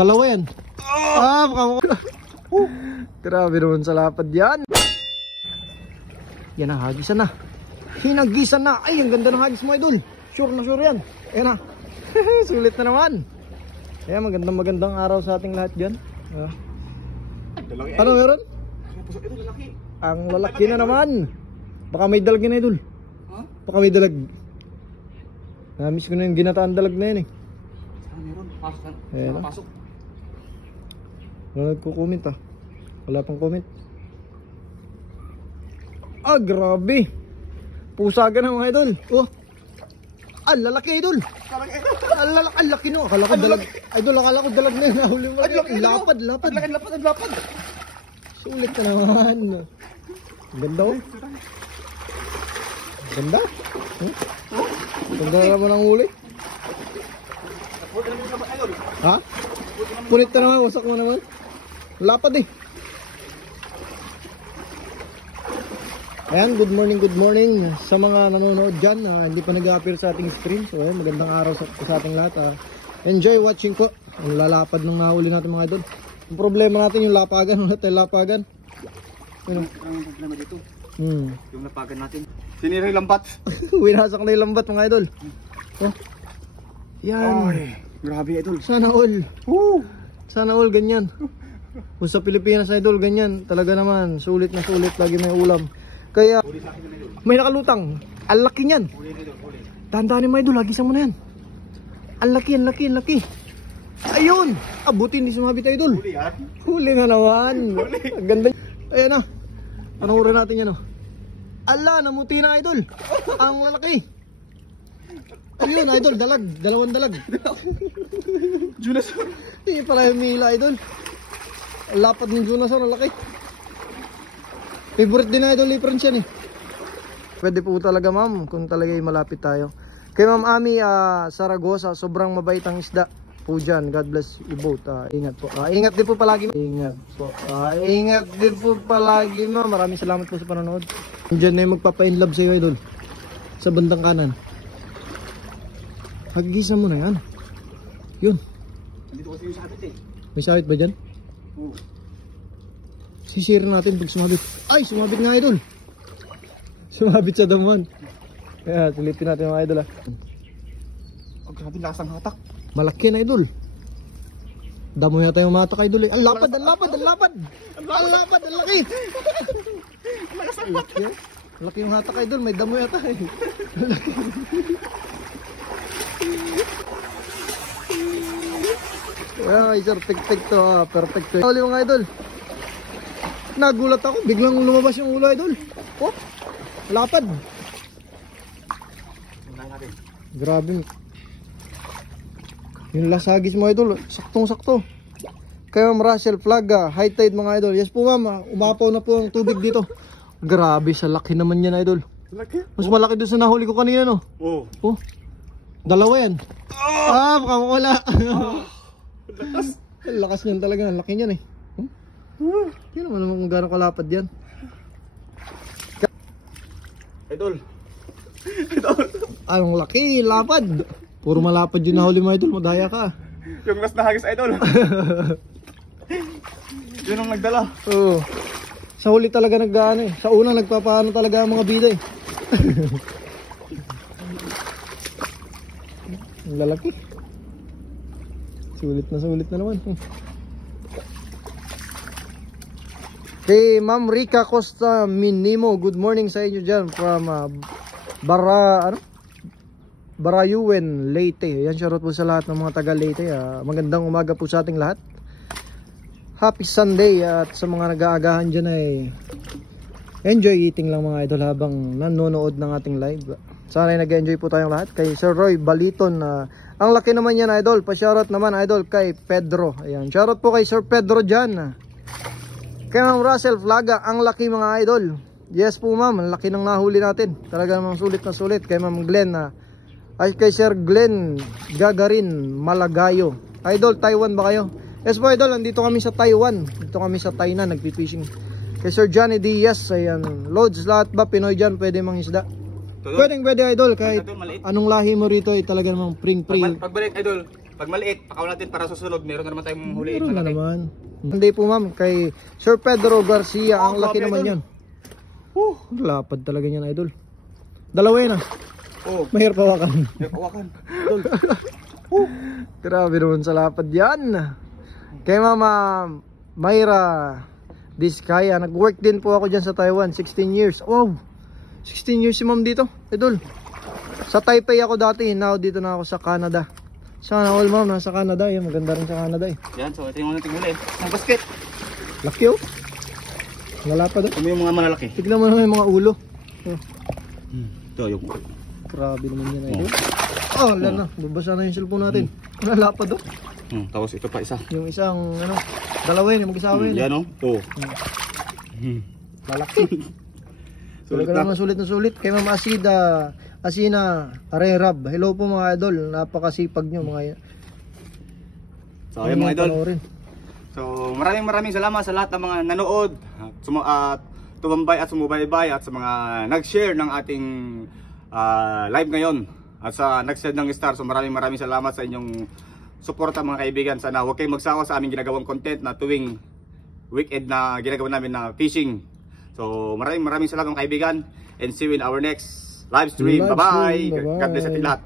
Dalawa yan. Grabe naman sa lapad yan. Yan na, hagisan na. Hinagisan na. Ay, ang ganda ng hagis mo, idol. Sure na sure yan. Ayan na. Sulit na naman. Ayan, magandang araw sa ating lahat dyan. Ano meron? Ang lalaki na naman. Baka may dalag na, idol. Baka may dalag. Namiss ko na yung ginataan dalag na yan eh. Saan meron? Pasok. Wala nagko-comment ah. Wala pang comment. Grabe. Pusaga na mga idol. Lalaki idol. Ang laki no. Akala ko dalag. Idol, akala ko dalag na yun. Nahuli mo. Lapad. Lapad. Sulit na naman. Ganda oh. Ganda. Ganda naman ang huli. Ha? Punit na naman. Wasak mo naman. Lapad eh. Ayan, good morning sa mga nanonood dyan. Hindi pa nag-appear sa ating stream. So ayan, magandang araw sa ating lahat. Enjoy watching po. Ang lalapad ng nahuli natin mga idol. Ang problema natin yung lapagan. Wala tayong lapagan. Ang problema dito. Yung lapagan natin. Sinira yung lambat. Winasak na yung lambat mga idol. Yan. Ay, grabe idol. Sana all. Sana all ganyan. Kung sa Pilipinas idol ganyan. Talaga naman sulit na sulit. Lagi may ulam. Kaya may nakalutang. Ang laki niyan. Tandaan mo idol, hagisan mo na yan. Ang laki. Ayun. Buti hindi sumabit idol. Huli nga naman. Ang ganda. Ayan na. Panoorin natin yan oh. Ala, namuti na idol. Ang lalaki. Ayun idol, dalag. Dalawang dalag. Junason. Hindi pala yung mila idol. Ang lapad ng Junason, ang laki. Favorite din na idol Liprance yan eh. Pwede po talaga ma'am kung talaga malapit tayo. Kay ma'am Ami Saragosa, sobrang mabait ang isda po dyan. God bless you both. Ingat po. Ingat din po palagi. Ingat din po palagi ma'am. Maraming salamat po sa panonood. Diyan na yung magpapa-inlove sa iyo idol. Sa bandang kanan. Hagisan mo na yan. Yun. Dito kasi yung sabit eh. May sabit ba dyan? Oo. Sisira natin pag sumabit. Ay, sumabit nga idol. Sumabit sa damuhan. Kaya silipin natin mga idol Grabe lasang hatak. Malaki na idol. Damo yata yung matak idol eh. Ang lapad. Ang laki. Laki yung hatak idol. May damo yata eh. Ay, sir, perfect to. Perfect to. Huli mga idol. Nagulat ako, biglang lumabas yung ulo idol. Lapad. Grabe. Yung lasagis mo idol, saktong-sakto. Kaya Russell Flag, high tide mga idol. Yes po ma'am, umapaw na po ang tubig dito. Grabe, sa laki naman yan idol. Mas malaki doon sa nahuli ko kanina no. Dalawa yan. Baka wala. Lakas niyan talaga, laki niyan eh. Hindi naman kung gano'ng kalapad yan. Idol. Anong laki, lapad. Puro malapad yung nahuli mo idol, madaya ka. Yung last na hagis idol. Yun ang nagdala. Oo. Sa huli talaga nag-ano eh. Sa una nagpapaano talaga ang mga bida eh. Ang lalaki. Sulit na naman. Kay Ma'am Rica Costa Minimo, good morning sa inyo dyan from Barayuwen, Leyte. Yan, shoutout po sa lahat ng mga taga Leyte. Magandang umaga po sa ating lahat. Happy Sunday at sa mga nag-aagahan dyan ay enjoy eating lang mga idol habang nanonood ng ating live. Sana ay nag-enjoy po tayong lahat. Kay Sir Roy Baliton, ang laki naman yan idol. Pa-shoutout naman idol kay Pedro. Ayan, shoutout po kay Sir Pedro dyan. Kay Ma'am Russell Flaga, ang laki mga idol. Yes po ma'am, ang laki ng nahuli natin. Talaga namang sulit na sulit. Kay Ma'am Glenn, ay kay Sir Glenn Gagarin Malagayo. Idol, Taiwan ba kayo? Yes po idol, nandito kami sa Taiwan. Dito kami sa Tainan, nagpipishing. Kay Sir Johnny Diaz, ayan. Loads, lahat ba Pinoy dyan, pwede mang isda? Pwede idol, kahit anong lahi mo rito ay talaga namang pring. Pagbalik idol, Pag maliit, pakaw natin para susunod. Meron na naman tayong huliin. Meron na naman. Hindi po ma'am, kay Sir Pedro Garcia, ang laki naman yan. Lapad talaga yan, idol. Dalawa yan ah. Mahirap hawakan. Mahirap hawakan. Idol. Grabe naman sa lapad yan. Kay Mama Mayra Diskaya, nag-work din po ako dyan sa Taiwan, 16 years. Wow, 16 years si ma'am dito, idol. Sa Taipei ako dati, now dito na ako sa Canada. Sana all ma'am, nasa Canada. Yan, maganda rin sa Canada eh. Yan, so ito yung natin huli. Ang basket. Laki oh. Lalapad oh. Ito yung mga malalaki. Tignan mo naman yung mga ulo. Ito yung... Grabe naman yan idol. Oh, alam na. Babasa na yung cellphone natin. Lalapad oh. Tapos ito pa isa. Yung isang ano, dalawa yun, yung mag-isawa yun. Yan oh. Ito. Lalaki. Sulit na sulit na sulit. Kay Ma'am Asina Arerab. Hello po mga idol. Napakasipag nyo mga. So ayan mga idol. So maraming salamat sa lahat ng mga nanood at tumambay at sumubaybay at sa mga nag-share ng ating live ngayon at sa nag-send ng star. So maraming salamat sa inyong suporta mga kaibigan. Sana huwag kayong magsawa sa aming ginagawang content na tuwing weekend na ginagawa namin na fishing. So maraming salamat mga kaibigan and see you in our next live stream. Bye bye. God bless ating lahat.